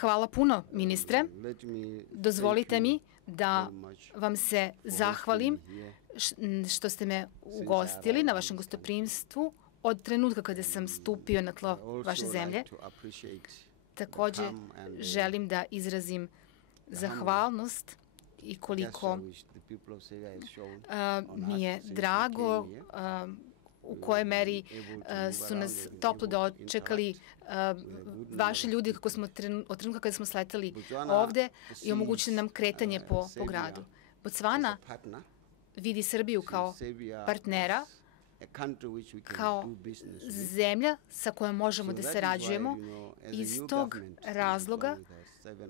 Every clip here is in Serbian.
Hvala puno, ministre. Dozvolite mi da vam se zahvalim što ste me ugostili na vašem gostoprimstvu od trenutka kada sam stupio na tlo vaše zemlje. Takođe, želim da izrazim zahvalnost i koliko mi je drago u kojoj meri su nas toplo dočekali vaši ljudi od trenutka kada smo sletali ovde i omogućili nam kretanje po gradu. Botswana vidi Srbiju kao partnera, kao zemlja sa kojom možemo da sarađujemo. Iz tog razloga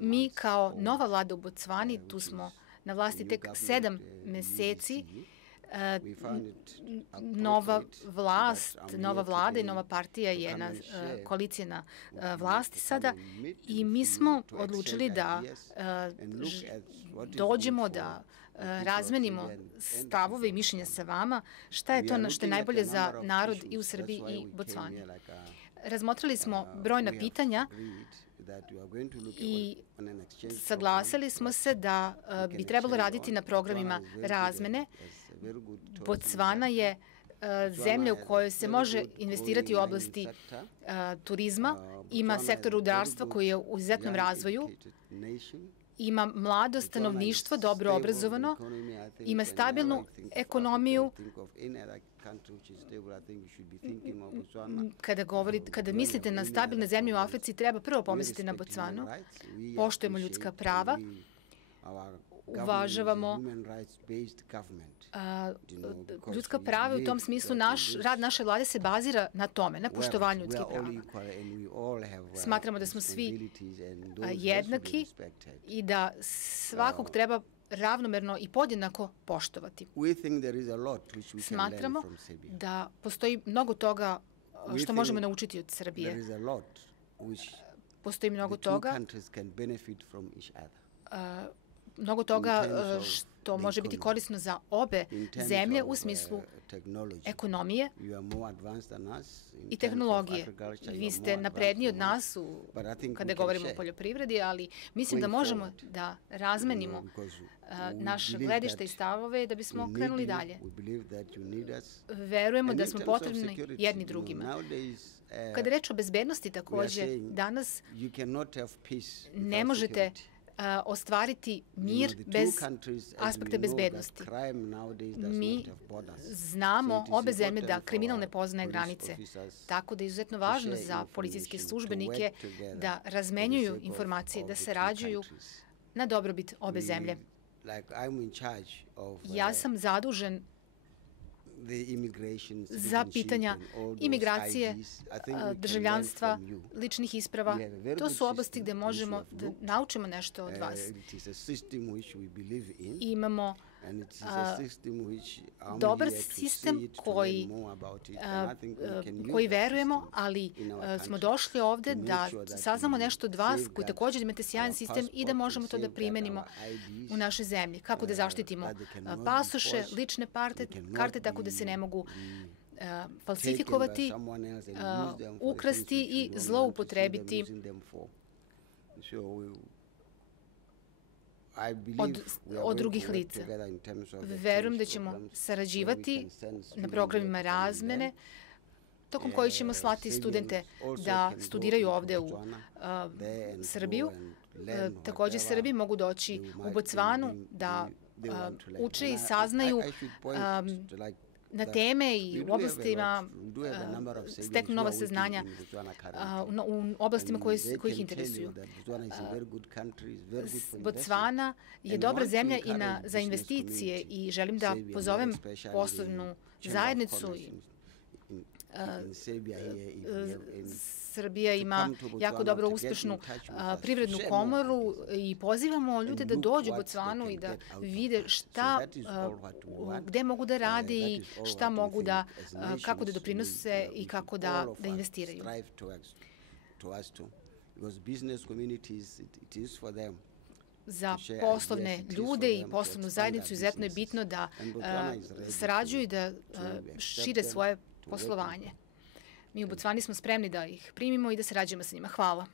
mi kao nova vlada u Botswani, tu smo na vlasti tek 7 meseci, nova vlast, nova vlada i nova partija je na koalicije na vlasti sada i mi smo odlučili da dođemo da razmenimo stavove i mišljenja sa vama, šta je to što je najbolje za narod i u Srbiji i Botswani. Razmotrili smo brojna pitanja i saglasili smo se da bi trebalo raditi na programima razmene. Botswana je zemlja u kojoj se može investirati u oblasti turizma, ima sektor rudarstva koji je u izuzetnom razvoju, ima mlado stanovništvo, dobro obrazovano, ima stabilnu ekonomiju. Kada mislite na stabilne zemlje u Africi, treba prvo pomisliti na Botswanu. Poštujemo ljudska prava, uvažavamo ljudska prava i u tom smislu rad naše vlade se bazira na tome, na poštovanju ljudskih prava. Smatramo da smo svi jednaki i da svakog treba ravnomerno i podjednako poštovati. Smatramo da postoji mnogo toga što možemo naučiti od Srbije. Postoji mnogo toga što može biti korisno za obe zemlje u smislu ekonomije i tehnologije. Vi ste napredniji od nas kada govorimo o poljoprivredi, ali mislim da možemo da razmenimo naše gledište i stavove da bismo krenuli dalje. Verujemo da smo potrebni jedni drugima. Kada je reč o bezbednosti takođe, danas ne možete ostvariti mir bez aspekta bezbednosti. Mi znamo obe zemlje da kriminal ne poznaje granice, tako da je izuzetno važno za policijske službenike da razmenjuju informacije, da sarađuju na dobrobit obe zemlje. Ja sam zadužen za pitanja imigracije, državljanstva, ličnih isprava. To su oblasti gde možemo da naučimo nešto od vas. Imamo dobar sistem koji verujemo, ali smo došli ovde da saznamo nešto od vas koji također imate sjajan sistem i da možemo to da primenimo u našoj zemlji. Kako da zaštitimo pasoše, lične karte, tako da se ne mogu falsifikovati, ukrasti i zloupotrebiti od drugih lica. Verujem da ćemo sarađivati na programima razmene, tokom koji ćemo slati studente da studiraju ovde u Srbiju. Takođe, Srbi mogu doći u Botswanu da uče i saznaju na teme i u oblastima steknu nova saznanja u oblastima koje ih interesuju. Botswana je dobra zemlja i za investicije i želim da pozovem poslovnu zajednicu. Srbija ima jako dobro uspešnu privrednu komoru i pozivamo ljude da dođu u Botswanu i da vide gde mogu da rade i kako da doprinose i kako da investiraju. Za poslovne ljude i poslovnu zajednicu izuzetno je bitno da sarađuju i da šire svoje poslovanje. Mi u Botswani smo spremni da ih primimo i da sarađujemo sa njima. Hvala.